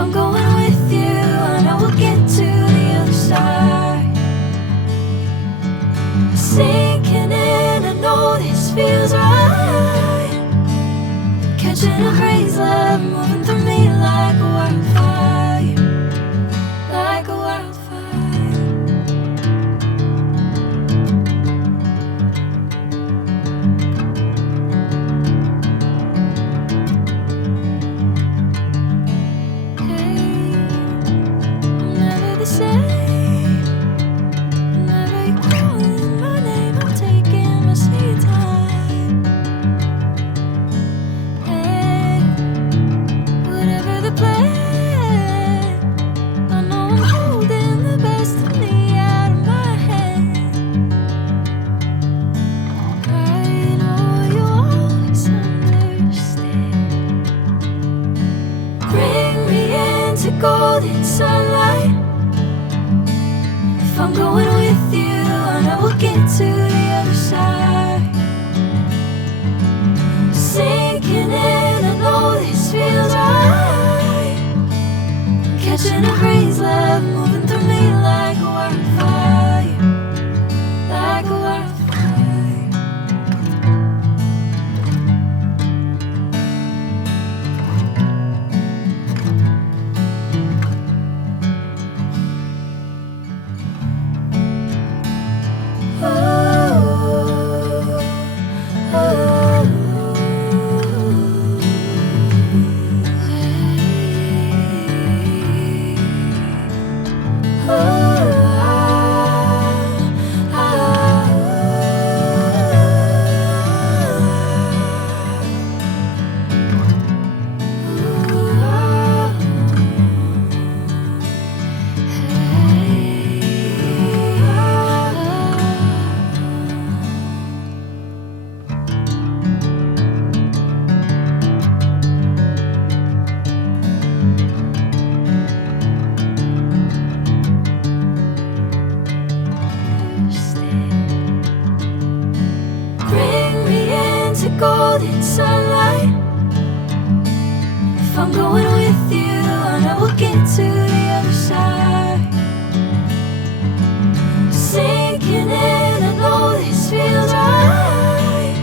I'm going with you, I know we'll get to the other side. Sinking in, I know this feels right. Catching a breeze, love moving through me like a wildfire, like a wildfire. The same. Whenever you're calling my name, I'm taking my sweet time. Hey, whatever the plan, I know I'm holding the best of me out of my hand. I know you always understand. Bring me into golden sunlight. If I'm going with you, I know we'll get to the other side. Sinking in, I know this feels right. Catching a breeze, love moving through me like a wildfire, like a wildfire. Golden sunlight. If I'm going with you, I know we'll get to the other side. Sinking in, I know this feels right.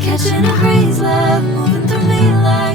Catching a breeze, love moving through me like